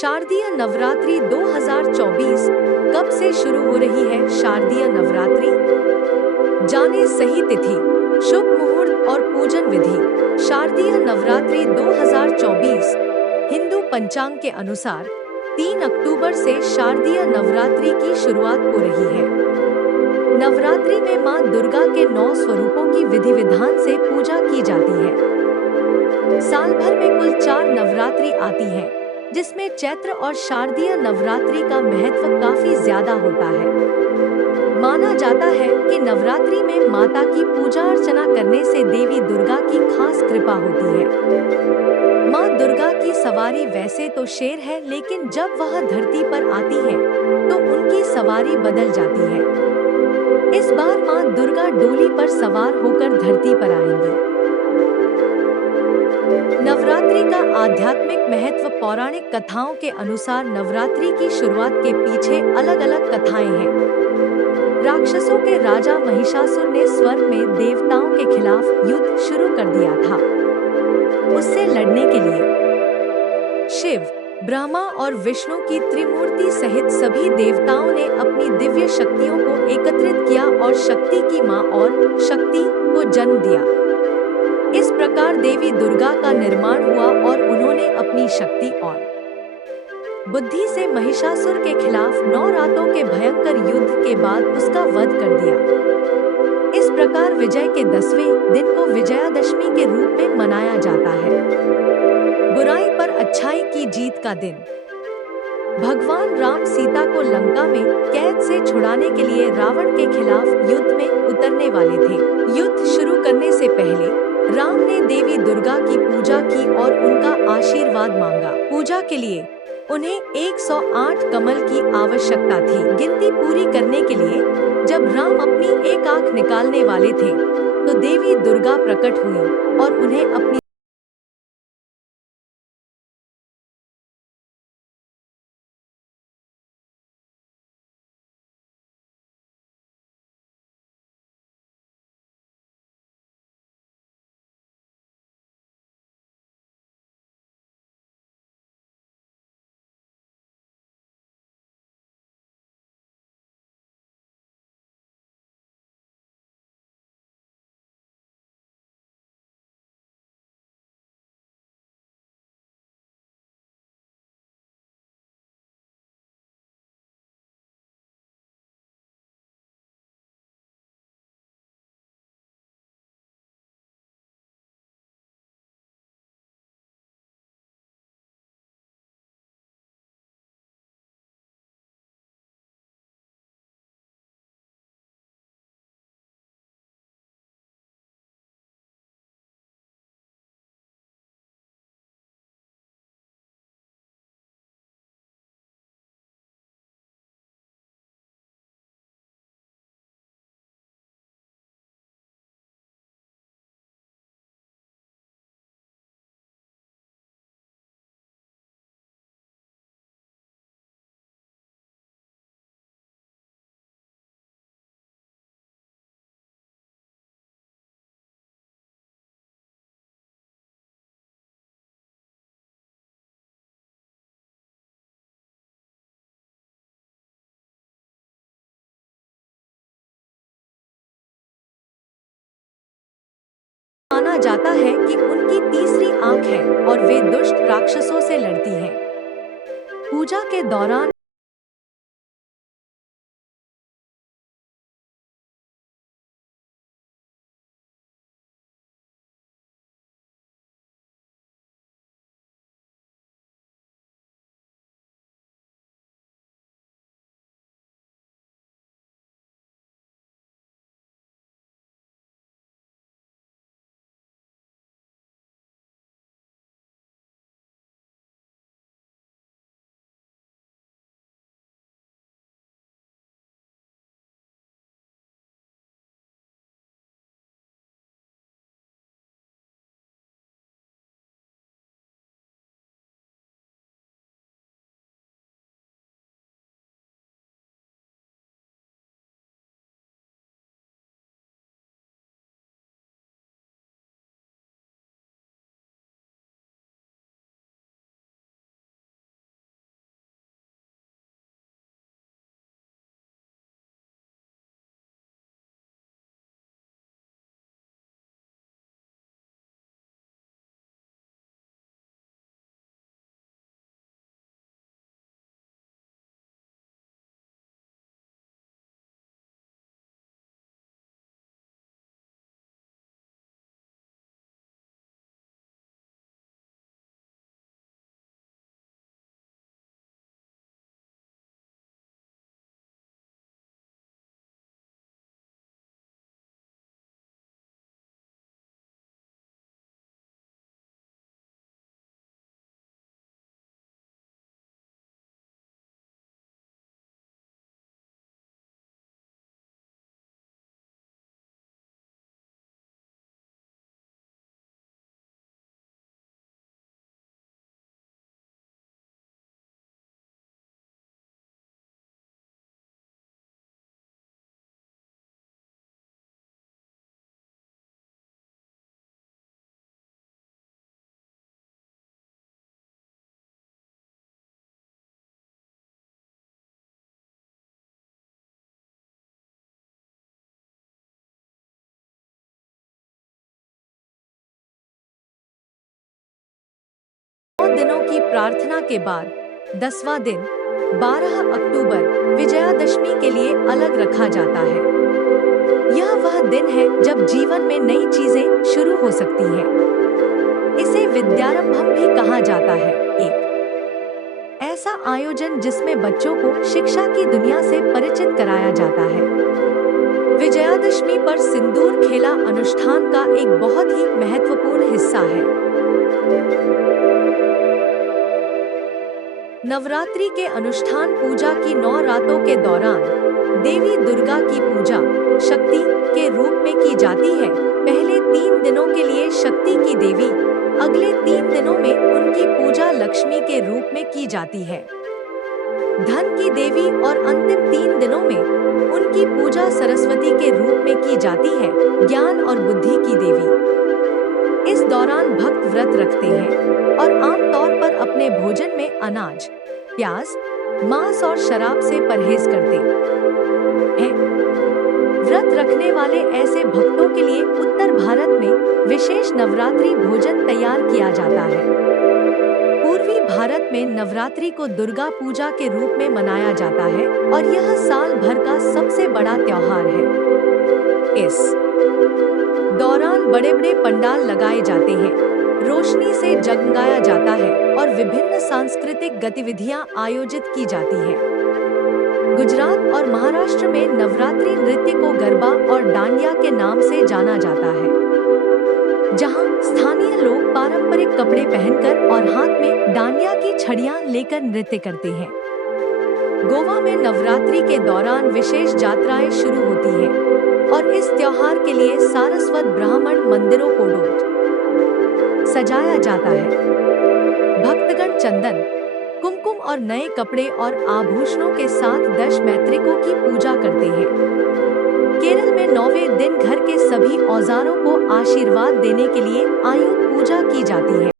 शारदीय नवरात्रि 2024 कब से शुरू हो रही है? शारदीय नवरात्रि जाने सही तिथि, शुभ मुहूर्त और पूजन विधि। शारदीय नवरात्रि 2024 हिंदू पंचांग के अनुसार 3 अक्टूबर से शारदीय नवरात्रि की शुरुआत हो रही है। नवरात्रि में मां दुर्गा के 9 स्वरूपों की विधि विधान से पूजा की जाती है। साल भर में कुल 4 नवरात्रि आती हैं, जिसमें चैत्र और शारदीय नवरात्रि का महत्व काफी ज्यादा होता है। माना जाता है कि नवरात्रि में माता की पूजा अर्चना करने से देवी दुर्गा की खास कृपा होती है। मां दुर्गा की सवारी वैसे तो शेर है, लेकिन जब वह धरती पर आती है तो उनकी सवारी बदल जाती है। इस बार मां दुर्गा डोली पर सवार होकर धरती पर आएंगी। नवरात्रि का आध्यात्मिक महत्व। पौराणिक कथाओं के अनुसार नवरात्रि की शुरुआत के पीछे अलग-अलग कथाएं हैं। राक्षसों के राजा महिषासुर ने स्वर्ग में देवताओं के खिलाफ युद्ध शुरू कर दिया था। उससे लड़ने के लिए शिव, ब्रह्मा और विष्णु की त्रिमूर्ति सहित सभी देवताओं ने अपनी दिव्य शक्तियों को एकत्रित किया और शक्ति की मां और शक्ति को जन्म दिया। इस प्रकार देवी दुर्गा का निर्माण हुआ और उन्होंने अपनी शक्ति और बुद्धि से महिषासुर के खिलाफ 9 रातों के भयंकर युद्ध के बाद उसका वध कर दिया। इस प्रकार विजय के 10वें दिन को विजयादशमी के रूप में मनाया जाता है। बुराई पर अच्छाई की जीत का दिन। भगवान राम सीता को लंका में कैद से छुड़ाने के लिए रावण के खिलाफ युद्ध में उतरने वाले थे। युद्ध शुरू करने से पहले राम ने देवी दुर्गा की पूजा की और उनका आशीर्वाद मांगा। पूजा के लिए उन्हें 108 कमल की आवश्यकता थी। गिनती पूरी करने के लिए जब राम अपनी एक आंख निकालने वाले थे तो देवी दुर्गा प्रकट हुई और उन्हें अपनी माना जाता है कि उनकी तीसरी आंख है और वे दुष्ट राक्षसों से लड़ती हैं। पूजा के दौरान 9 दिनों की प्रार्थना के बाद 10वां दिन 12 अक्टूबर विजयादशमी के लिए अलग रखा जाता है। यह वह दिन है जब जीवन में नई चीजें शुरू हो सकती हैं। इसे विद्यारंभम भी कहा जाता है, एक ऐसा आयोजन जिसमें बच्चों को शिक्षा की दुनिया से परिचित कराया जाता है। विजयादशमी पर सिंदूर खेला अनुष्ठान का एक बहुत ही महत्वपूर्ण हिस्सा है। नवरात्रि के अनुष्ठान पूजा की 9 रातों के दौरान देवी दुर्गा की पूजा शक्ति के रूप में की जाती है। पहले 3 दिनों के लिए शक्ति की देवी, अगले 3 दिनों में उनकी पूजा लक्ष्मी के रूप में की जाती है। धन की देवी और अंतिम 3 दिनों में उनकी पूजा सरस्वती के रूप में की जाती है, ज्ञान और बुद्धि की देवी। इस दौरान भक्त व्रत रखते हैं और आमतौर पर अपने भोजन में अनाज, प्याज, मांस और शराब से परहेज करते हैं। व्रत रखने वाले ऐसे भक्तों के लिए उत्तर भारत में विशेष नवरात्रि भोजन तैयार किया जाता है। पूर्वी भारत में नवरात्रि को दुर्गा पूजा के रूप में मनाया जाता है और यह साल भर का सबसे बड़ा त्योहार है। इस दौरान बड़े-बड़े पंडाल लगाए जाते हैं, रोशनी से जगमगाया जाता है और विभिन्न सांस्कृतिक गतिविधियां आयोजित की जाती हैं। गुजरात और महाराष्ट्र में नवरात्रि नृत्य को गरबा और डांडिया के नाम से जाना जाता है, जहां स्थानीय लोग पारंपरिक कपड़े पहनकर और हाथ में डांडिया की छड़ियां लेकर नृत्य करते हैं। गोवा में नवरात्रि के दौरान विशेष यात्राएं शुरू होती हैं और इस त्योहार के लिए सारस्वत ब्राह्मण मंदिरों को सजाया जाता है। भक्तगण चंदन, कुमकुम और नए कपड़े और आभूषणों के साथ दशमैत्रिकों की पूजा करते हैं। केरल में 9वें दिन घर के सभी औजारों को आशीर्वाद देने के लिए आयुध पूजा की जाती है।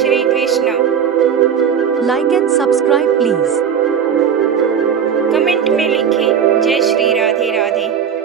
Shri Krishna. Like and subscribe please. Comment में लिखें जय श्री राधे राधे।